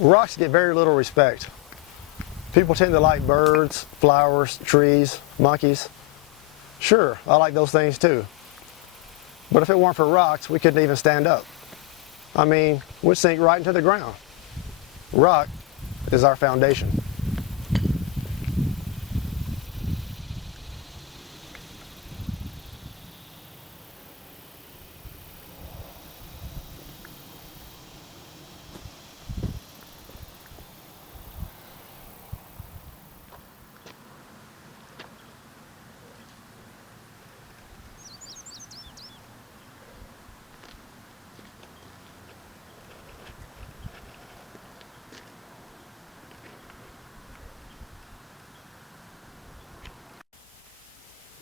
Rocks get very little respect. People tend to like birds, flowers, trees, monkeys. Sure, I like those things too. But if it weren't for rocks, we couldn't even stand up. I mean, we'd sink right into the ground. Rock is our foundation.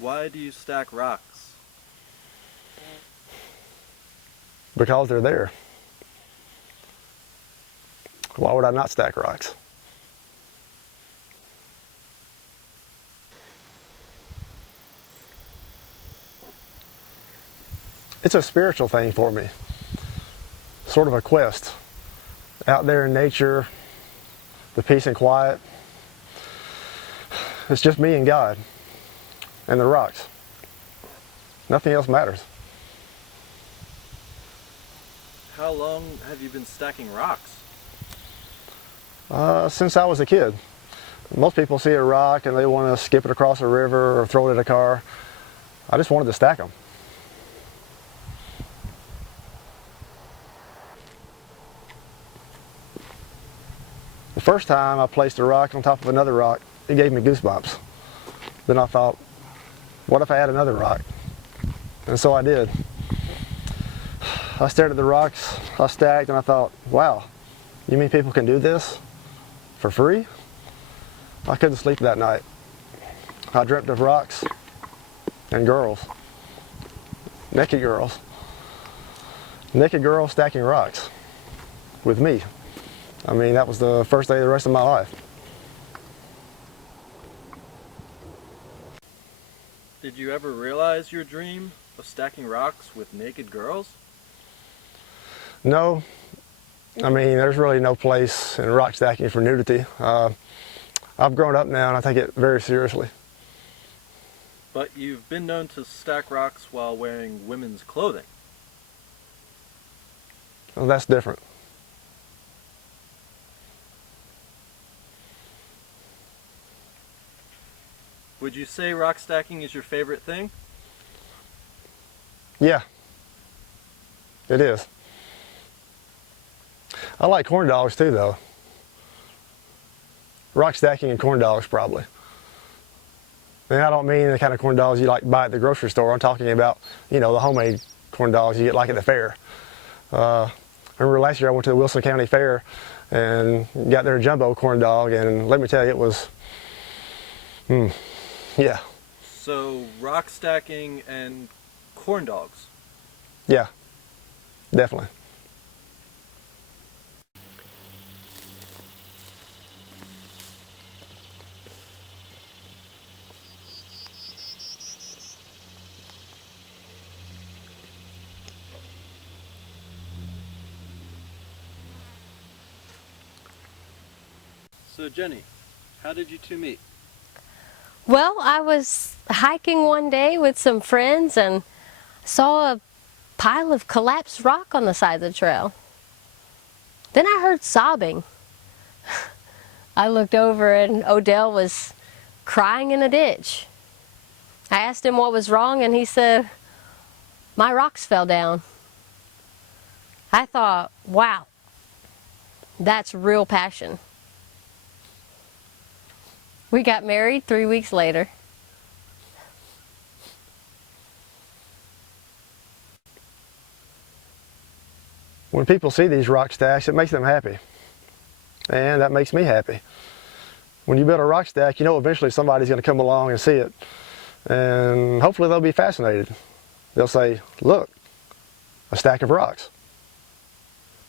Why do you stack rocks? Because they're there. Why would I not stack rocks? It's a spiritual thing for me. Sort of a quest. Out there in nature, the peace and quiet. It's just me and God. And the rocks. Nothing else matters. How long have you been stacking rocks? Since I was a kid. Most people see a rock and they want to skip it across a river or throw it at a car. I just wanted to stack them. The first time I placed a rock on top of another rock, it gave me goosebumps. Then I thought, what if I had another rock? And so I did. I stared at the rocks I stacked and I thought, wow, you mean people can do this for free? I couldn't sleep that night. I dreamt of rocks and girls. Naked girls. Naked girls stacking rocks with me. I mean, that was the first day of the rest of my life. Did you ever realize your dream of stacking rocks with naked girls? No. I mean, there's really no place in rock stacking for nudity. I've grown up now and I take it very seriously. But you've been known to stack rocks while wearing women's clothing. Well, that's different. Would you say rock stacking is your favorite thing? Yeah, it is. I like corn dogs too, though. Rock stacking and corn dogs, probably. And I don't mean the kind of corn dogs you like buy at the grocery store. I'm talking about, you know, the homemade corn dogs you get like at the fair. Remember last year I went to the Wilson County Fair and got their jumbo corn dog, and let me tell you, it was, yeah. So rock stacking and corn dogs. Yeah, definitely. So Jenny, how did you two meet? Well, I was hiking one day with some friends and saw a pile of collapsed rock on the side of the trail. Then I heard sobbing. I looked over and Odell was crying in a ditch. I asked him what was wrong and he said, "My rocks fell down." I thought, wow, that's real passion. We got married 3 weeks later. When people see these rock stacks, it makes them happy. And that makes me happy. When you build a rock stack, you know eventually somebody's going to come along and see it. And hopefully they'll be fascinated. They'll say, look, a stack of rocks.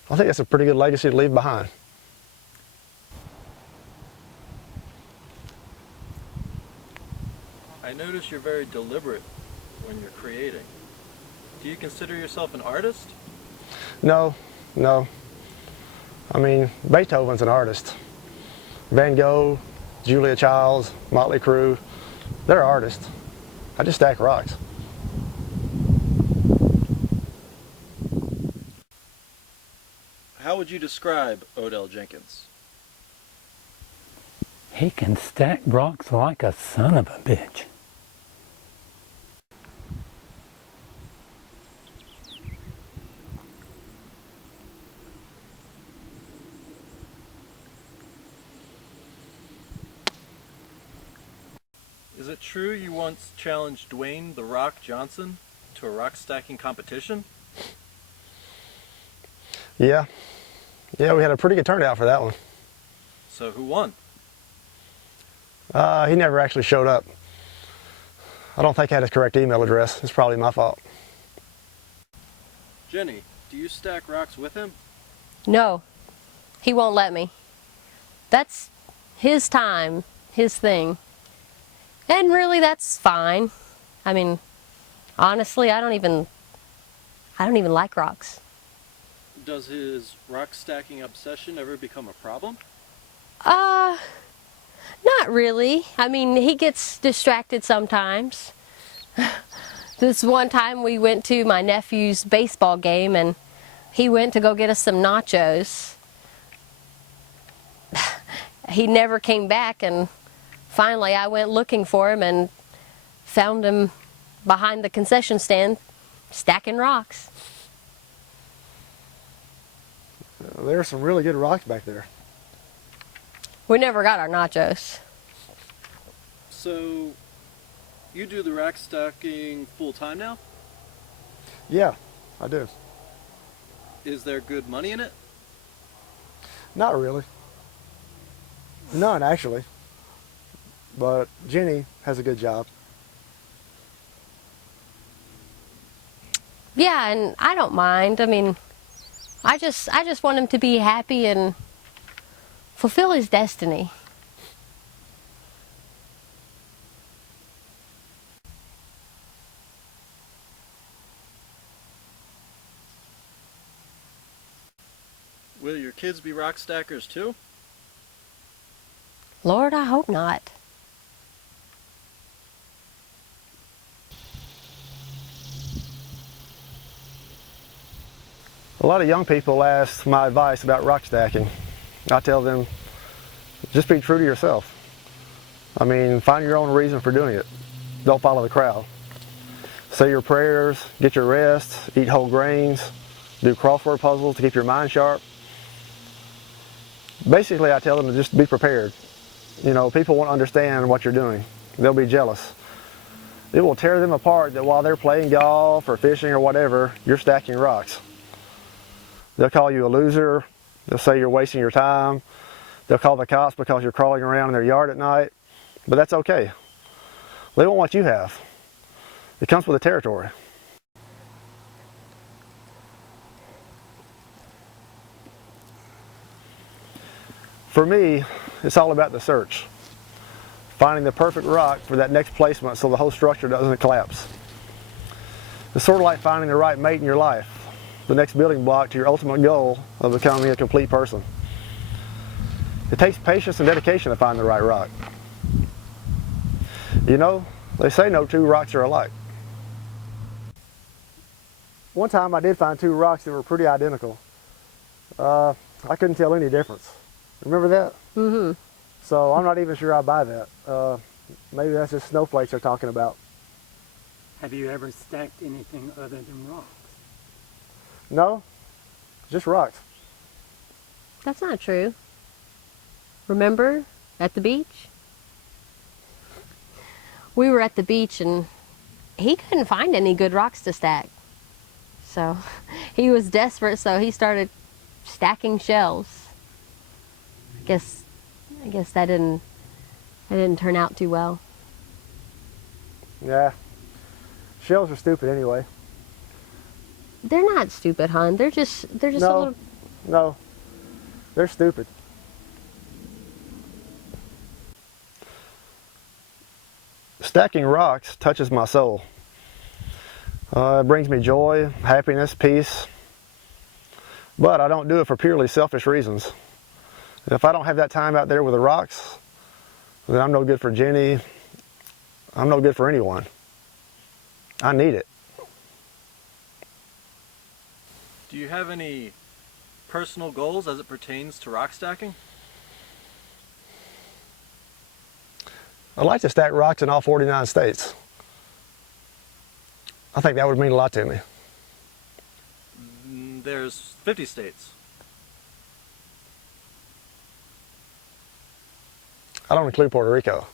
I think that's a pretty good legacy to leave behind. I notice you're very deliberate when you're creating. Do you consider yourself an artist? No, no. I mean, Beethoven's an artist. Van Gogh, Julia Childs, Motley Crue, they're artists. I just stack rocks. How would you describe Odell Jenkins? He can stack rocks like a son of a bitch. Is it true you once challenged Dwayne "The Rock" Johnson to a rock stacking competition? Yeah, we had a pretty good turnout for that one. So who won? He never actually showed up. I don't think I had his correct email address. It's probably my fault. Jenny, do you stack rocks with him? No, he won't let me. That's his time, his thing. And really, that's fine. I mean, honestly, I don't even like rocks. Does his rock stacking obsession ever become a problem? Not really. I mean, he gets distracted sometimes. This one time we went to my nephew's baseball game and he went to go get us some nachos. He never came back, and finally I went looking for him and found him behind the concession stand stacking rocks. There are some really good rocks back there. We never got our nachos. So, you do the rock stacking full time now? Yeah, I do. Is there good money in it? Not really. None, actually. But Jenny has a good job. Yeah, and I don't mind. I mean, I just want him to be happy and fulfill his destiny. Will your kids be rock stackers too? Lord, I hope not. A lot of young people ask my advice about rock stacking. I tell them, just be true to yourself. I mean, find your own reason for doing it. Don't follow the crowd. Say your prayers, get your rest, eat whole grains, do crossword puzzles to keep your mind sharp. Basically, I tell them to just be prepared. You know, people won't understand what you're doing. They'll be jealous. It will tear them apart that while they're playing golf or fishing or whatever, you're stacking rocks. They'll call you a loser. They'll say you're wasting your time. They'll call the cops because you're crawling around in their yard at night. But that's okay. They want what you have. It comes with the territory. For me, it's all about the search. Finding the perfect rock for that next placement so the whole structure doesn't collapse. It's sort of like finding the right mate in your life, the next building block to your ultimate goal of becoming a complete person. It takes patience and dedication to find the right rock. You know, they say no two rocks are alike. One time I did find two rocks that were pretty identical. I couldn't tell any difference. Remember that? Mm-hmm. So I'm not even sure I buy that. Maybe that's just snowflakes they're talking about. Have you ever stacked anything other than rocks? No, just rocks. That's not true. Remember at the beach? We were at the beach and he couldn't find any good rocks to stack. So he was desperate, so he started stacking shells. I guess that didn't turn out too well. Yeah, shells are stupid anyway. They're not stupid, hon. They're just a little. No, they're stupid. Stacking rocks touches my soul. It brings me joy, happiness, peace. But I don't do it for purely selfish reasons. If I don't have that time out there with the rocks, then I'm no good for Jenny. I'm no good for anyone. I need it. Do you have any personal goals as it pertains to rock stacking? I'd like to stack rocks in all 49 states. I think that would mean a lot to me. There's 50 states. I don't include Puerto Rico.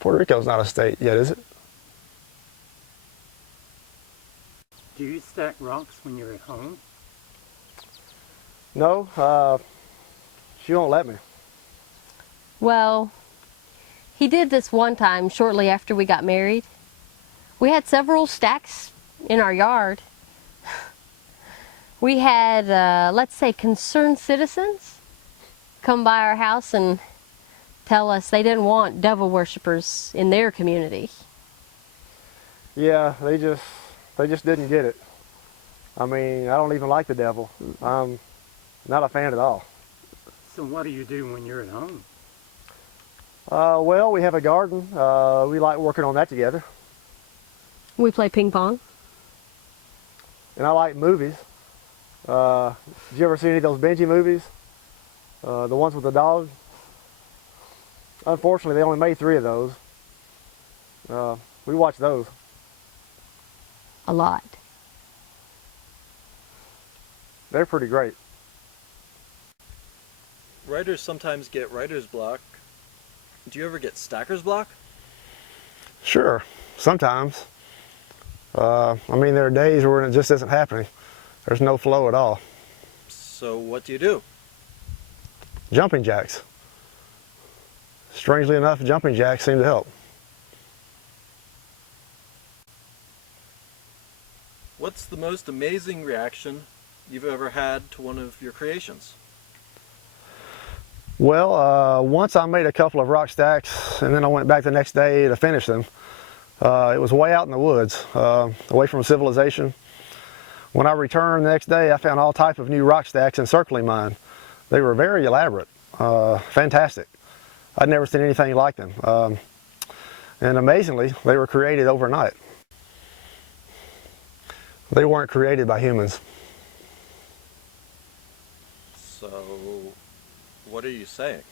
Puerto Rico's not a state yet, is it? Do you stack rocks when you're at home? No, she won't let me. Well, he did this one time shortly after we got married. We had several stacks in our yard. We had, let's say, concerned citizens come by our house and tell us they didn't want devil worshippers in their community. Yeah, they just didn't get it. I mean, I don't even like the devil. I'm not a fan at all. So what do you do when you're at home? Well, we have a garden. We like working on that together. We play ping pong. And I like movies. Did you ever see any of those Benji movies? The ones with the dog? Unfortunately, they only made 3 of those. We watch those. A lot. They're pretty great. Writers sometimes get writer's block. Do you ever get stacker's block? Sure, sometimes. I mean, there are days where it just isn't happening. There's no flow at all. So what do you do? Jumping jacks. Strangely enough, jumping jacks seem to help. What's the most amazing reaction you've ever had to one of your creations? Well, once I made a couple of rock stacks and then I went back the next day to finish them. It was way out in the woods, away from civilization. When I returned the next day, I found all type of new rock stacks encircling mine. They were very elaborate, fantastic. I'd never seen anything like them. And amazingly, they were created overnight. They weren't created by humans. So, what are you saying?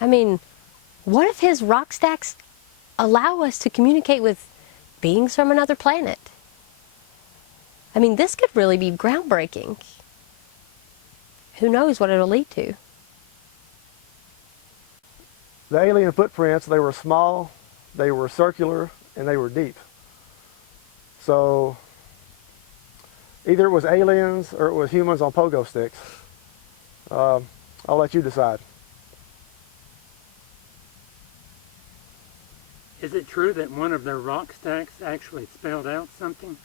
I mean, what if his rock stacks allow us to communicate with beings from another planet? I mean, this could really be groundbreaking. Who knows what it'll lead to? The alien footprints, they were small, they were circular, and they were deep. So either it was aliens or it was humans on pogo sticks. I'll let you decide. Is it true that one of their rock stacks actually spelled out something?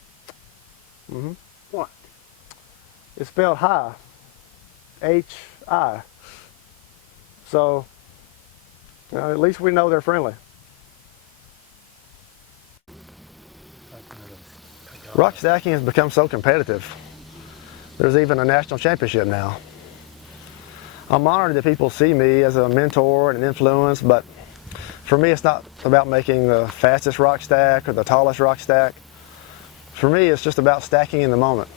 Mm-hmm. What? It's spelled hi, H-I. So at least we know they're friendly. Rock stacking has become so competitive. There's even a national championship now. I'm honored that people see me as a mentor and an influence, but for me it's not about making the fastest rock stack or the tallest rock stack. For me it's just about stacking in the moment.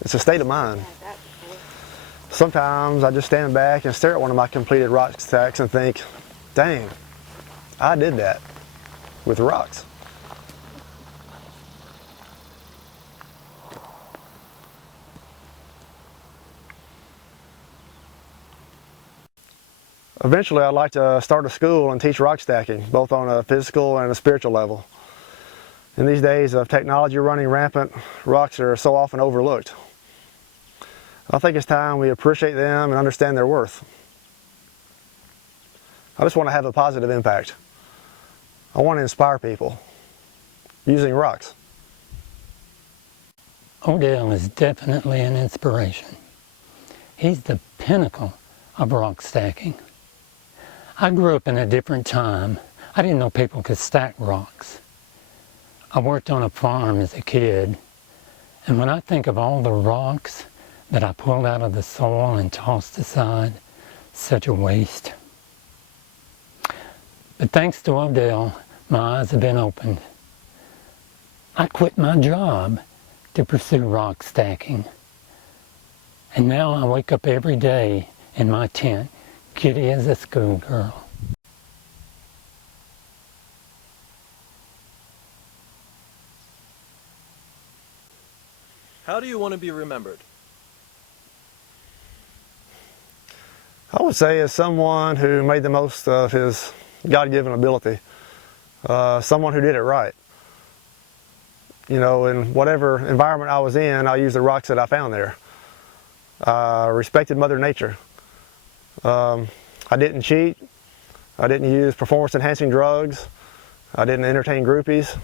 It's a state of mind. Sometimes I just stand back and stare at one of my completed rock stacks and think, dang, I did that with rocks. Eventually I'd like to start a school and teach rock stacking, both on a physical and a spiritual level. In these days of technology running rampant, rocks are so often overlooked. I think it's time we appreciate them and understand their worth. I just want to have a positive impact. I want to inspire people using rocks. Odell is definitely an inspiration. He's the pinnacle of rock stacking. I grew up in a different time. I didn't know people could stack rocks. I worked on a farm as a kid, and when I think of all the rocks that I pulled out of the soil and tossed aside, such a waste. But thanks to Odell, my eyes have been opened. I quit my job to pursue rock stacking. And now I wake up every day in my tent, giddy as a schoolgirl. How do you want to be remembered? I would say as someone who made the most of his God-given ability, someone who did it right. You know, in whatever environment I was in, I used the rocks that I found there. I respected Mother Nature. I didn't cheat. I didn't use performance-enhancing drugs. I didn't entertain groupies.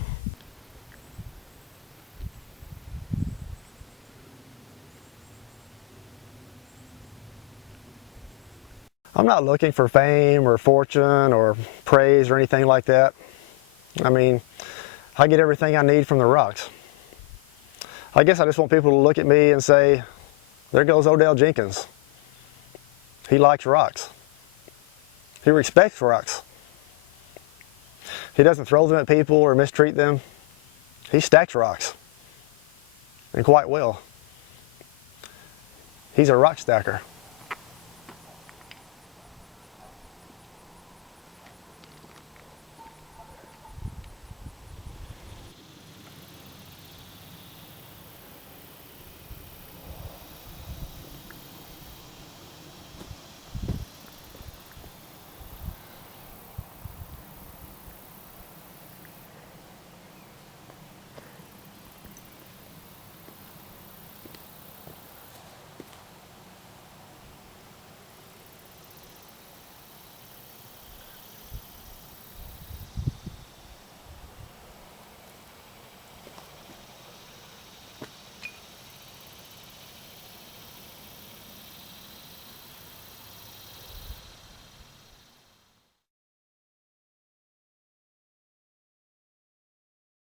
I'm not looking for fame or fortune or praise or anything like that. I mean, I get everything I need from the rocks. I guess I just want people to look at me and say, there goes Odell Jenkins. He likes rocks. He respects rocks. He doesn't throw them at people or mistreat them. He stacks rocks, and quite well. He's a rock stacker.